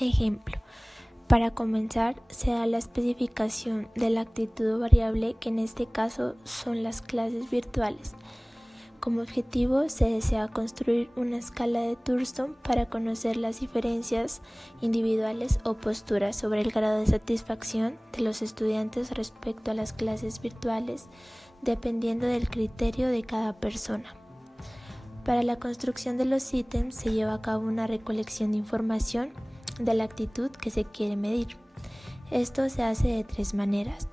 Ejemplo, para comenzar se da la especificación de la actitud variable, que en este caso son las clases virtuales. Como objetivo se desea construir una escala de Thurston para conocer las diferencias individuales o posturas sobre el grado de satisfacción de los estudiantes respecto a las clases virtuales, dependiendo del criterio de cada persona. Para la construcción de los ítems se lleva a cabo una recolección de información de la actitud que se quiere medir. Esto se hace de tres maneras.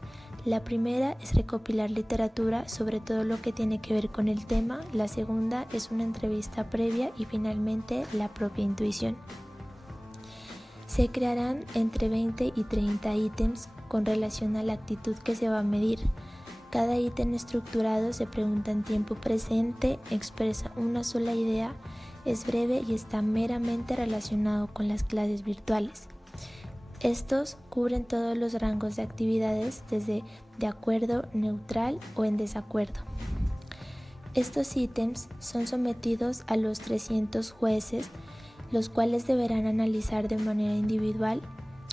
La primera es recopilar literatura sobre todo lo que tiene que ver con el tema, la segunda es una entrevista previa y finalmente la propia intuición. Se crearán entre 20 y 30 ítems con relación a la actitud que se va a medir. Cada ítem estructurado se pregunta en tiempo presente, expresa una sola idea, es breve y está meramente relacionado con las clases virtuales. Estos cubren todos los rangos de actividades, desde de acuerdo, neutral o en desacuerdo. Estos ítems son sometidos a los 300 jueces, los cuales deberán analizar de manera individual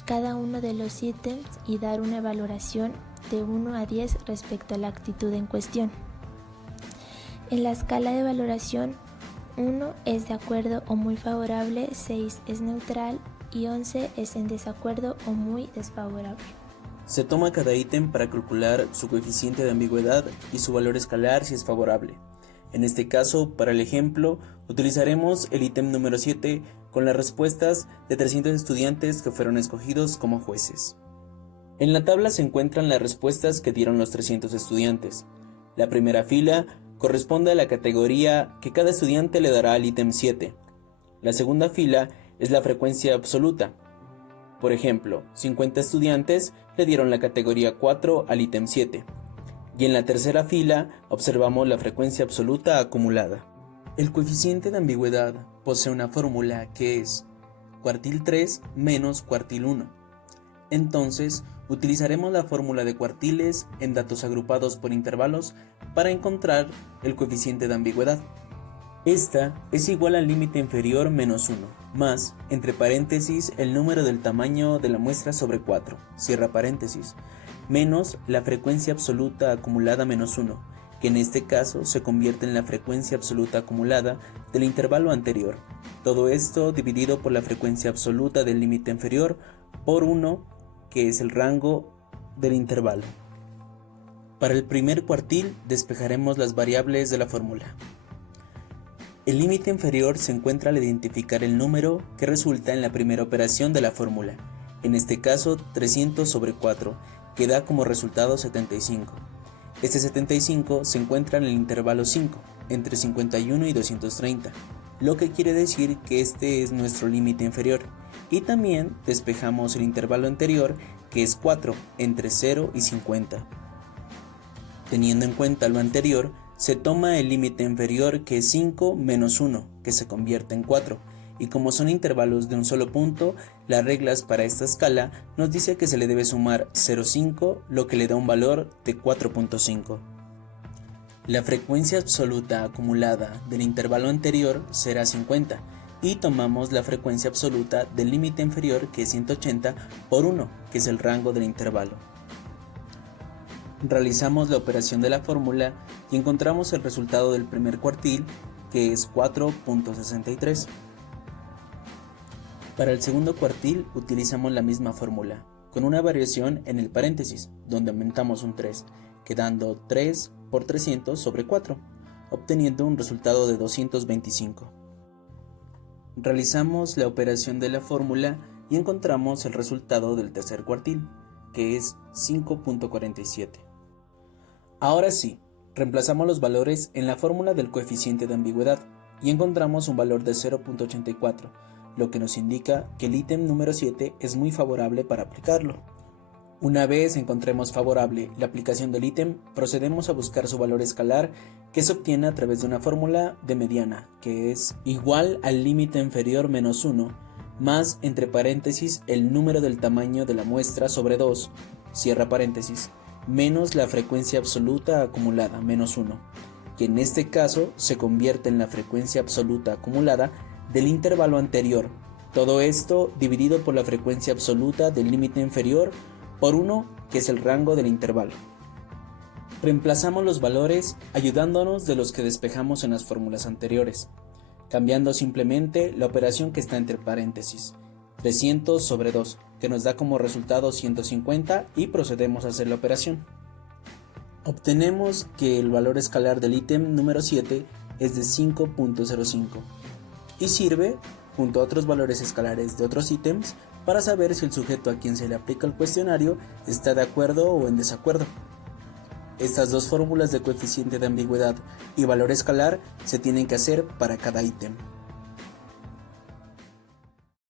cada uno de los ítems y dar una valoración de 1 a 10 respecto a la actitud en cuestión. En la escala de valoración, 1 es de acuerdo o muy favorable, 6 es neutral y 11 es en desacuerdo o muy desfavorable. Se toma cada ítem para calcular su coeficiente de ambigüedad y su valor escalar si es favorable. En este caso, para el ejemplo, utilizaremos el ítem número 7 con las respuestas de 300 estudiantes que fueron escogidos como jueces. En la tabla se encuentran las respuestas que dieron los 300 estudiantes. La primera fila corresponde a la categoría que cada estudiante le dará al ítem 7. La segunda fila es la frecuencia absoluta. Por ejemplo, 50 estudiantes le dieron la categoría 4 al ítem 7. Y en la tercera fila observamos la frecuencia absoluta acumulada. El coeficiente de ambigüedad posee una fórmula que es cuartil 3 menos cuartil 1. Entonces, utilizaremos la fórmula de cuartiles en datos agrupados por intervalos para encontrar el coeficiente de ambigüedad. Esta es igual al límite inferior menos 1, más, entre paréntesis, el número del tamaño de la muestra sobre 4, cierra paréntesis, menos la frecuencia absoluta acumulada menos 1, que en este caso se convierte en la frecuencia absoluta acumulada del intervalo anterior. Todo esto dividido por la frecuencia absoluta del límite inferior por 1, que es el rango del intervalo. Para el primer cuartil despejaremos las variables de la fórmula. El límite inferior se encuentra al identificar el número que resulta en la primera operación de la fórmula, en este caso 300 sobre 4, que da como resultado 75. Este 75 se encuentra en el intervalo 5, entre 51 y 230, lo que quiere decir que este es nuestro límite inferior, y también despejamos el intervalo anterior, que es 4, entre 0 y 50. Teniendo en cuenta lo anterior, se toma el límite inferior, que es 5 menos 1, que se convierte en 4, y como son intervalos de un solo punto, las reglas para esta escala nos dice que se le debe sumar 0,5, lo que le da un valor de 4,5. La frecuencia absoluta acumulada del intervalo anterior será 50, y tomamos la frecuencia absoluta del límite inferior, que es 180, por 1, que es el rango del intervalo. Realizamos la operación de la fórmula y encontramos el resultado del primer cuartil, que es 4,63. Para el segundo cuartil utilizamos la misma fórmula, con una variación en el paréntesis, donde aumentamos un 3, quedando 3 por 300 sobre 4, obteniendo un resultado de 225. Realizamos la operación de la fórmula y encontramos el resultado del tercer cuartil, que es 5,47. Ahora sí, reemplazamos los valores en la fórmula del coeficiente de ambigüedad y encontramos un valor de 0,84, lo que nos indica que el ítem número 7 es muy favorable para aplicarlo. Una vez encontremos favorable la aplicación del ítem, procedemos a buscar su valor escalar, que se obtiene a través de una fórmula de mediana, que es igual al límite inferior menos 1, más entre paréntesis el número del tamaño de la muestra sobre 2, cierra paréntesis, menos la frecuencia absoluta acumulada menos 1, que en este caso se convierte en la frecuencia absoluta acumulada del intervalo anterior, Todo esto dividido por la frecuencia absoluta del límite inferior por 1, que es el rango del intervalo. Reemplazamos los valores ayudándonos de los que despejamos en las fórmulas anteriores, cambiando simplemente la operación que está entre paréntesis, 300 sobre 2, que nos da como resultado 150, y procedemos a hacer la operación. Obtenemos que el valor escalar del ítem número 7 es de 5.05 y sirve, junto a otros valores escalares de otros ítems, para saber si el sujeto a quien se le aplica el cuestionario está de acuerdo o en desacuerdo. Estas dos fórmulas de coeficiente de ambigüedad y valor escalar se tienen que hacer para cada ítem.